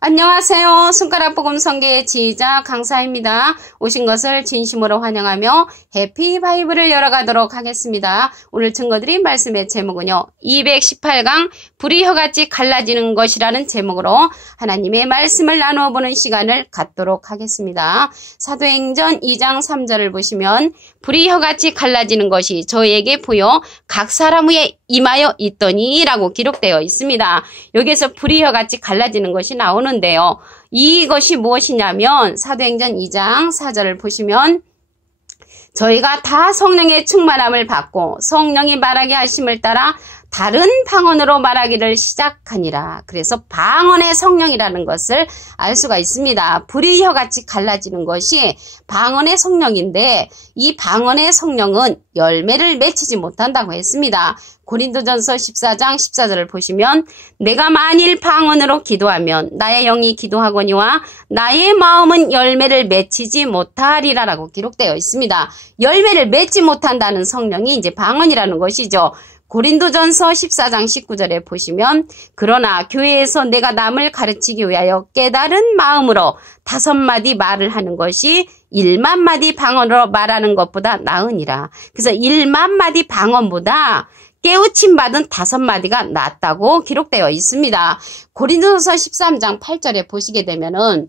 안녕하세요. 손가락 복음 성계의 지휘자 강사입니다. 오신 것을 진심으로 환영하며 해피 바이블을 열어가도록 하겠습니다. 오늘 증거드린 말씀의 제목은요. 218강 불이 혀같이 갈라지는 것이라는 제목으로 하나님의 말씀을 나누어 보는 시간을 갖도록 하겠습니다. 사도행전 2장 3절을 보시면 불이 혀같이 갈라지는 것이 저에게 보여 각 사람 위에 임하여 있더니 라고 기록되어 있습니다. 여기에서 불이 혀같이 갈라지는 것이 나오는데요. 이것이 무엇이냐면 사도행전 2장 4절을 보시면 저희가 다 성령의 충만함을 받고 성령이 말하게 하심을 따라 다른 방언으로 말하기를 시작하니라. 그래서 방언의 성령이라는 것을 알 수가 있습니다. 불이 혀같이 갈라지는 것이 방언의 성령인데 이 방언의 성령은 열매를 맺히지 못한다고 했습니다. 고린도전서 14장 14절을 보시면 내가 만일 방언으로 기도하면 나의 영이 기도하거니와 나의 마음은 열매를 맺히지 못하리라 라고 기록되어 있습니다. 열매를 맺지 못한다는 성령이 이제 방언이라는 것이죠. 고린도전서 14장 19절에 보시면 그러나 교회에서 내가 남을 가르치기 위하여 깨달은 마음으로 5마디 말을 하는 것이 1만 마디 방언으로 말하는 것보다 나으니라. 그래서 1만 마디 방언보다 깨우침 받은 5마디가 낫다고 기록되어 있습니다. 고린도전서 13장 8절에 보시게 되면은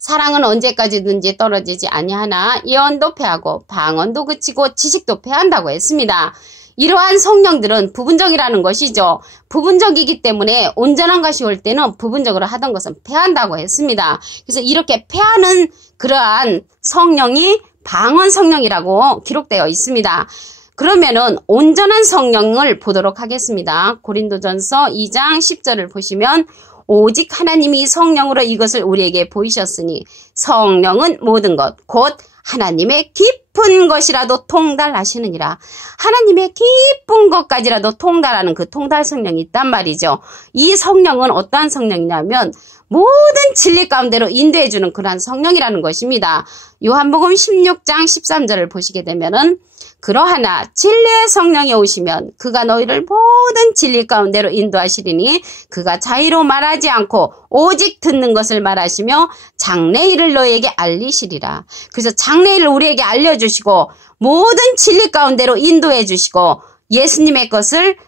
사랑은 언제까지든지 떨어지지 아니하나 예언도 패하고 방언도 그치고 지식도 패한다고 했습니다. 이러한 성령들은 부분적이라는 것이죠. 부분적이기 때문에 온전한 것이 올 때는 부분적으로 하던 것은 패한다고 했습니다. 그래서 이렇게 패하는 그러한 성령이 방언 성령이라고 기록되어 있습니다. 그러면은 온전한 성령을 보도록 하겠습니다. 고린도전서 2장 10절을 보시면 오직 하나님이 성령으로 이것을 우리에게 보이셨으니 성령은 모든 것 곧 하나님의 깊은 것이라도 통달하시느니라. 하나님의 깊은 것까지라도 통달하는 그 통달 성령이 있단 말이죠. 이 성령은 어떠한 성령이냐면 모든 진리 가운데로 인도해주는 그러한 성령이라는 것입니다. 요한복음 16장 13절을 보시게 되면은 그러하나 진리의 성령이 오시면 그가 너희를 모든 진리 가운데로 인도하시리니 그가 자의로 말하지 않고 오직 듣는 것을 말하시며 장래일을 너희에게 알리시리라. 그래서 장래일을 우리에게 알려주시고 모든 진리 가운데로 인도해 주시고 예수님의 것을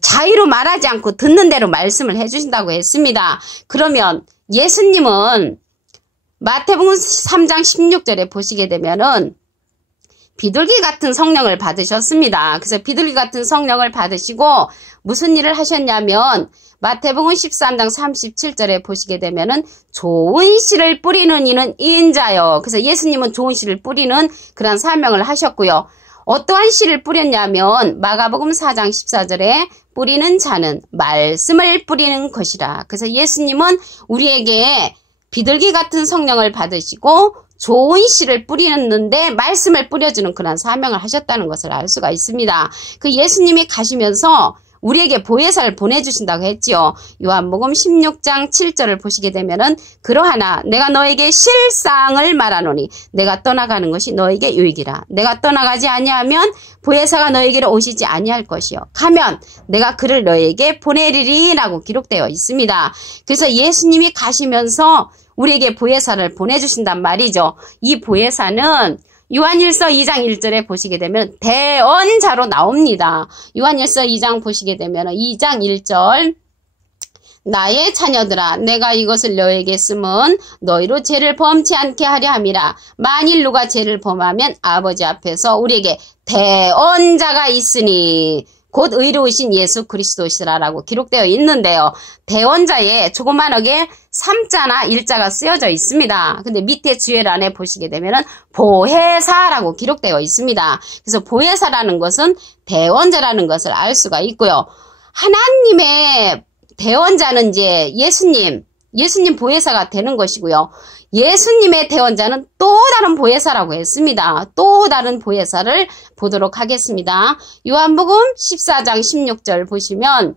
자의로 말하지 않고 듣는 대로 말씀을 해주신다고 했습니다. 그러면 예수님은 마태복음 3장 16절에 보시게 되면은 비둘기 같은 성령을 받으셨습니다. 그래서 비둘기 같은 성령을 받으시고 무슨 일을 하셨냐면 마태복음 13장 37절에 보시게 되면은 좋은 씨를 뿌리는 이는 인자요. 그래서 예수님은 좋은 씨를 뿌리는 그런 사명을 하셨고요. 어떠한 씨를 뿌렸냐면 마가복음 4장 14절에 뿌리는 자는 말씀을 뿌리는 것이라. 그래서 예수님은 우리에게 비둘기 같은 성령을 받으시고 좋은 씨를 뿌리는데 말씀을 뿌려주는 그런 사명을 하셨다는 것을 알 수가 있습니다. 그 예수님이 가시면서 우리에게 보혜사를 보내주신다고 했지요. 요한복음 16장 7절을 보시게 되면은 그러하나 내가 너에게 실상을 말하노니 내가 떠나가는 것이 너에게 유익이라. 내가 떠나가지 아니하면 보혜사가 너에게로 오시지 아니할 것이요. 가면 내가 그를 너에게 보내리리 라고 기록되어 있습니다. 그래서 예수님이 가시면서 우리에게 보혜사를 보내주신단 말이죠. 이 보혜사는 요한일서 2장 1절에 보시게 되면 대언자로 나옵니다. 요한일서 2장 보시게 되면 2장 1절 나의 자녀들아 내가 이것을 너에게 쓰면 너희로 죄를 범치 않게 하려 함이라. 만일 누가 죄를 범하면 아버지 앞에서 우리에게 대언자가 있으니 곧 의로우신 예수 그리스도시라라고 기록되어 있는데요. 대언자에 조그만하게 3자나 1자가 쓰여져 있습니다. 근데 밑에 주예란에 보시게 되면은 보혜사라고 기록되어 있습니다. 그래서 보혜사라는 것은 대언자라는 것을 알 수가 있고요. 하나님의 대언자는 이제 예수님 보혜사가 되는 것이고요. 예수님의 대언자는 또 다른 보혜사라고 했습니다. 또 다른 보혜사를 보도록 하겠습니다. 요한복음 14장 16절 보시면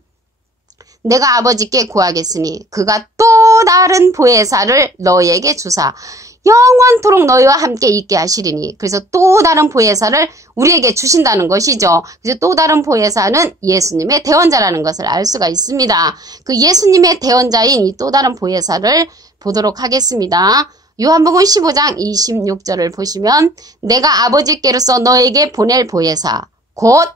내가 아버지께 구하겠으니 그가 또 다른 보혜사를 너희에게 주사 영원토록 너희와 함께 있게 하시리니. 그래서 또 다른 보혜사를 우리에게 주신다는 것이죠. 그래서 또 다른 보혜사는 예수님의 대언자라는 것을 알 수가 있습니다. 그 예수님의 대언자인 이 또 다른 보혜사를 보도록 하겠습니다. 요한복음 15장 26절을 보시면 내가 아버지께로서 너에게 보낼 보혜사 곧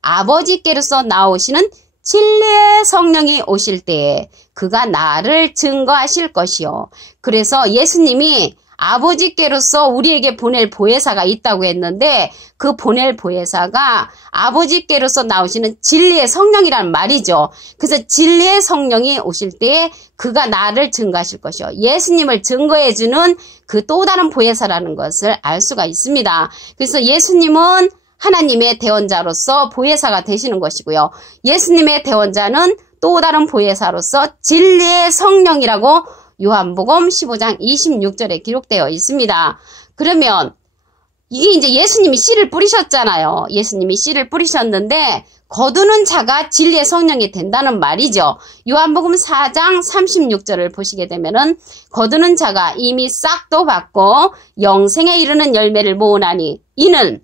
아버지께로서 나오시는 진리의 성령이 오실 때에 그가 나를 증거하실 것이요. 그래서 예수님이 아버지께로서 우리에게 보낼 보혜사가 있다고 했는데 그 보낼 보혜사가 아버지께로서 나오시는 진리의 성령이라는 말이죠. 그래서 진리의 성령이 오실 때에 그가 나를 증거하실 것이요. 예수님을 증거해주는 그 또 다른 보혜사라는 것을 알 수가 있습니다. 그래서 예수님은 하나님의 대언자로서 보혜사가 되시는 것이고요. 예수님의 대언자는 또 다른 보혜사로서 진리의 성령이라고 요한복음 15장 26절에 기록되어 있습니다. 그러면 이게 이제 예수님이 씨를 뿌리셨잖아요. 예수님이 씨를 뿌리셨는데 거두는 자가 진리의 성령이 된다는 말이죠. 요한복음 4장 36절을 보시게 되면은 거두는 자가 이미 싹도 받고 영생에 이르는 열매를 모으나니 이는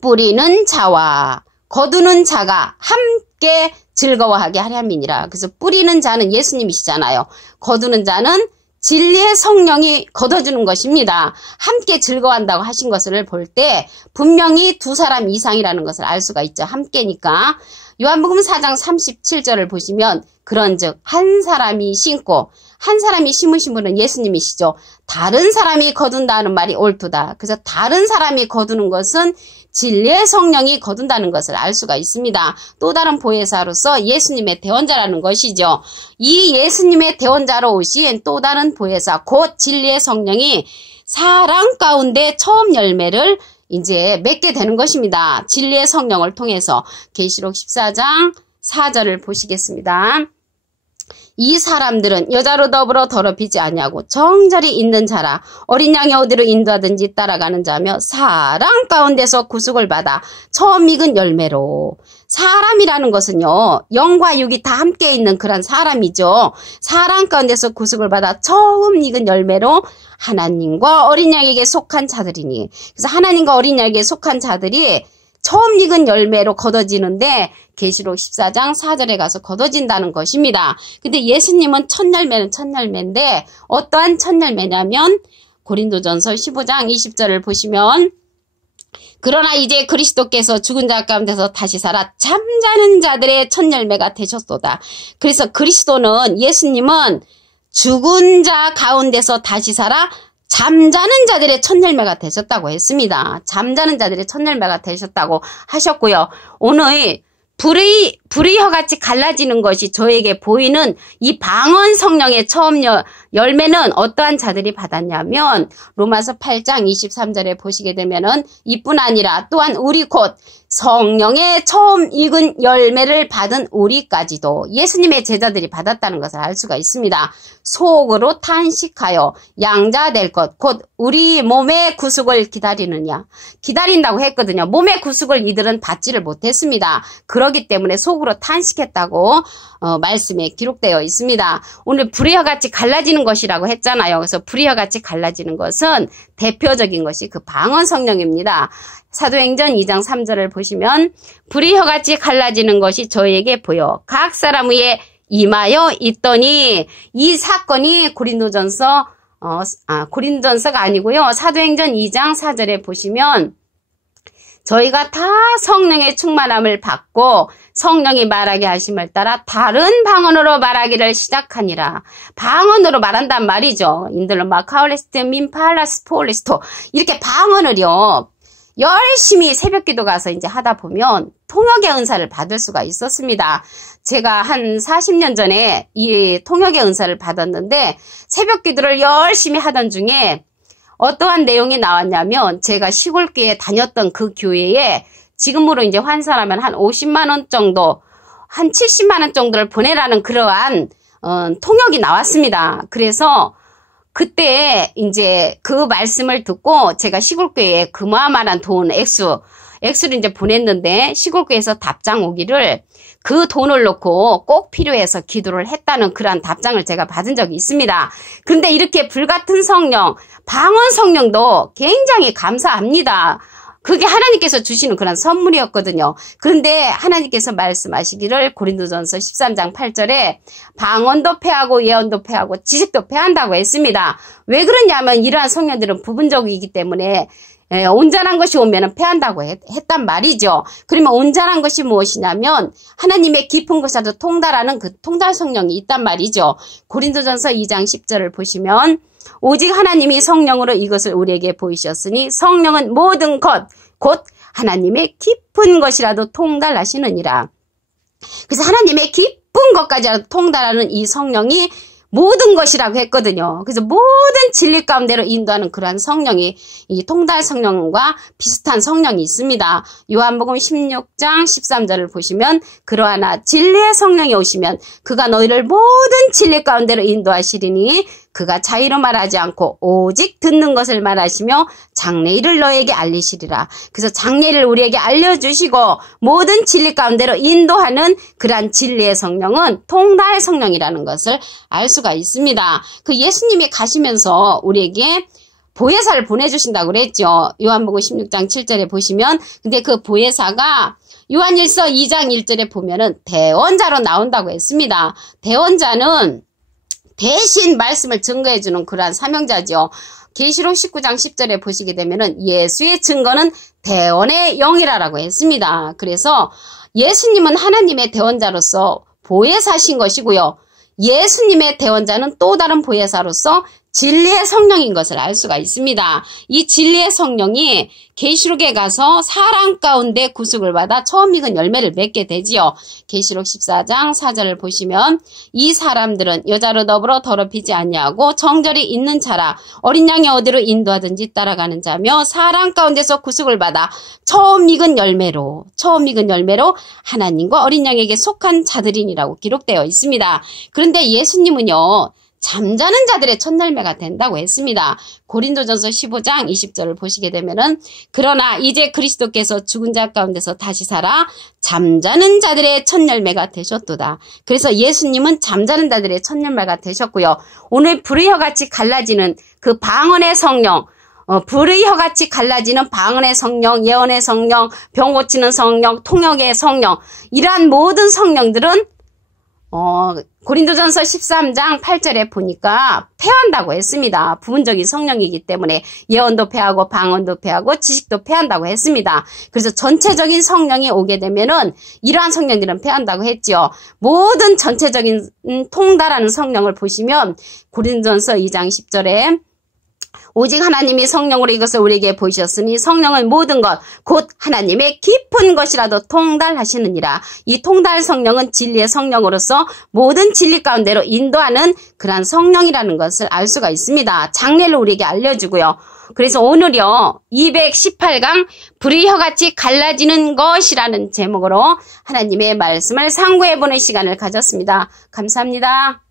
뿌리는 자와 거두는 자가 함께 즐거워하게 하렴이니라. 그래서 뿌리는 자는 예수님이시잖아요. 거두는 자는 진리의 성령이 거둬주는 것입니다. 함께 즐거워한다고 하신 것을 볼 때 분명히 두 사람 이상이라는 것을 알 수가 있죠. 함께니까. 요한복음 4장 37절을 보시면 그런즉 한 사람이 심고 한 사람이 심으신 분은 예수님이시죠. 다른 사람이 거둔다는 말이 옳도다. 그래서 다른 사람이 거두는 것은 진리의 성령이 거둔다는 것을 알 수가 있습니다. 또 다른 보혜사로서 예수님의 대언자라는 것이죠. 이 예수님의 대언자로 오신 또 다른 보혜사 곧 진리의 성령이 사람 가운데 처음 열매를 이제 맺게 되는 것입니다. 진리의 성령을 통해서 계시록 14장 4절을 보시겠습니다. 이 사람들은 여자로 더불어 더럽히지 아니하고 정절이 있는 자라 어린 양이 어디로 인도하든지 따라가는 자며 사람 가운데서 구속을 받아 처음 익은 열매로. 사람이라는 것은요 영과 육이 다 함께 있는 그런 사람이죠. 사람 가운데서 구속을 받아 처음 익은 열매로 하나님과 어린 양에게 속한 자들이니. 그래서 하나님과 어린 양에게 속한 자들이 처음 익은 열매로 거둬지는데 계시록 14장 4절에 가서 거둬진다는 것입니다. 근데 예수님은 첫 열매는 첫 열매인데 어떠한 첫 열매냐면 고린도전서 15장 20절을 보시면 그러나 이제 그리스도께서 죽은 자 가운데서 다시 살아 잠자는 자들의 첫 열매가 되셨도다. 그래서 그리스도는 예수님은 죽은 자 가운데서 다시 살아 잠자는 자들의 첫 열매가 되셨다고 했습니다. 잠자는 자들의 첫 열매가 되셨다고 하셨고요. 오늘 불의 혀같이 갈라지는 것이 저에게 보이는 이 방언 성령의 처음 열매는 어떠한 자들이 받았냐면 로마서 8장 23절에 보시게 되면은 이뿐 아니라 또한 우리 곧 성령의 처음 익은 열매를 받은 우리까지도 예수님의 제자들이 받았다는 것을 알 수가 있습니다. 속으로 탄식하여 양자 될 것 곧 우리 몸의 구속을 기다린다고 했거든요. 몸의 구속을 이들은 받지를 못했습니다. 그렇기 때문에 속으로 탄식했다고 말씀에 기록되어 있습니다. 오늘 불의 혀같이 갈라지는 것이라고 했잖아요. 그래서 불의 혀같이 갈라지는 것은 대표적인 것이 그 방언 성령입니다. 사도행전 2장 3절을 보시면 불의 혀같이 갈라지는 것이 저희에게 보여 각 사람 위에 임하여 있더니 이 사건이 고린도전서가 아니고요. 사도행전 2장 4절에 보시면 저희가 다 성령의 충만함을 받고 성령이 말하게 하심을 따라 다른 방언으로 말하기를 시작하니라. 방언으로 말한단 말이죠. 인들로 마카올레스트 민팔라스 폴리스토 이렇게 방언을요. 열심히 새벽기도 가서 이제 하다 보면 통역의 은사를 받을 수가 있었습니다. 제가 한 40년 전에 이 통역의 은사를 받았는데 새벽기도를 열심히 하던 중에 어떠한 내용이 나왔냐면 제가 시골교회에 다녔던 그 교회에 지금으로 이제 환산하면 한 50만 원 정도, 한 70만 원 정도를 보내라는 그러한 통역이 나왔습니다. 그래서 그때 이제 그 말씀을 듣고 제가 시골교회에 그만한 돈 액수 액수를 이제 보냈는데 시골교회에서 답장 오기를 그 돈을 놓고 꼭 필요해서 기도를 했다는 그러한 답장을 제가 받은 적이 있습니다. 그런데 이렇게 불같은 성령, 방언 성령도 굉장히 감사합니다. 그게 하나님께서 주시는 그런 선물이었거든요. 그런데 하나님께서 말씀하시기를 고린도전서 13장 8절에 방언도 패하고 예언도 패하고 지식도 패한다고 했습니다. 왜 그러냐면 이러한 성령들은 부분적이기 때문에 온전한 것이 오면 패한다고 했단 말이죠. 그러면 온전한 것이 무엇이냐면 하나님의 깊은 곳에도 통달하는 그 통달 성령이 있단 말이죠. 고린도전서 2장 10절을 보시면 오직 하나님이 성령으로 이것을 우리에게 보이셨으니 성령은 모든 것 곧 하나님의 깊은 것이라도 통달하시느니라. 그래서 하나님의 깊은 것까지라도 통달하는 이 성령이 모든 것이라고 했거든요. 그래서 모든 진리 가운데로 인도하는 그러한 성령이 이 통달 성령과 비슷한 성령이 있습니다. 요한복음 16장 13절을 보시면 그러하나 진리의 성령이 오시면 그가 너희를 모든 진리 가운데로 인도하시리니 그가 자의로 말하지 않고 오직 듣는 것을 말하시며 장래일을 너에게 알리시리라. 그래서 장래일을 우리에게 알려주시고 모든 진리 가운데로 인도하는 그러한 진리의 성령은 통달 성령이라는 것을 알 수가 있습니다. 그 예수님이 가시면서 우리에게 보혜사를 보내주신다고 그랬죠. 요한복음 16장 7절에 보시면 근데 그 보혜사가 요한일서 2장 1절에 보면은 대언자로 나온다고 했습니다. 대언자는 대신 말씀을 증거해주는 그러한 사명자죠. 계시록 19장 10절에 보시게 되면은 예수의 증거는 대언의 영이라고 했습니다. 그래서 예수님은 하나님의 대언자로서 보혜사신 것이고요. 예수님의 대언자는 또 다른 보혜사로서 진리의 성령인 것을 알 수가 있습니다. 이 진리의 성령이 계시록에 가서 사람 가운데 구속을 받아 처음 익은 열매를 맺게 되지요. 계시록 14장 4절을 보시면 이 사람들은 여자로 더불어 더럽히지 아니하고 정절이 있는 자라 어린 양이 어디로 인도하든지 따라가는 자며 사람 가운데서 구속을 받아 처음 익은 열매로 하나님과 어린 양에게 속한 자들이니라고 기록되어 있습니다. 그런데 예수님은요. 잠자는 자들의 첫 열매가 된다고 했습니다. 고린도전서 15장 20절을 보시게 되면은 그러나 이제 그리스도께서 죽은 자 가운데서 다시 살아 잠자는 자들의 첫 열매가 되셨도다. 그래서 예수님은 잠자는 자들의 첫 열매가 되셨고요. 오늘 불의 혀같이 갈라지는 그 방언의 성령, 불의 혀같이 갈라지는 방언의 성령, 예언의 성령, 병 고치는 성령, 통역의 성령 이러한 모든 성령들은 고린도전서 13장 8절에 보니까 패한다고 했습니다. 부분적인 성령이기 때문에 예언도 패하고 방언도 패하고 지식도 패한다고 했습니다. 그래서 전체적인 성령이 오게 되면은 이러한 성령들은 패한다고 했죠. 모든 전체적인 통달하는 성령을 보시면 고린도전서 2장 10절에 오직 하나님이 성령으로 이것을 우리에게 보이셨으니 성령은 모든 것 곧 하나님의 깊은 것이라도 통달하시느니라. 이 통달 성령은 진리의 성령으로서 모든 진리 가운데로 인도하는 그러한 성령이라는 것을 알 수가 있습니다. 장례를 우리에게 알려주고요. 그래서 오늘요 218강 불의 혀같이 갈라지는 것이라는 제목으로 하나님의 말씀을 상고해보는 시간을 가졌습니다. 감사합니다.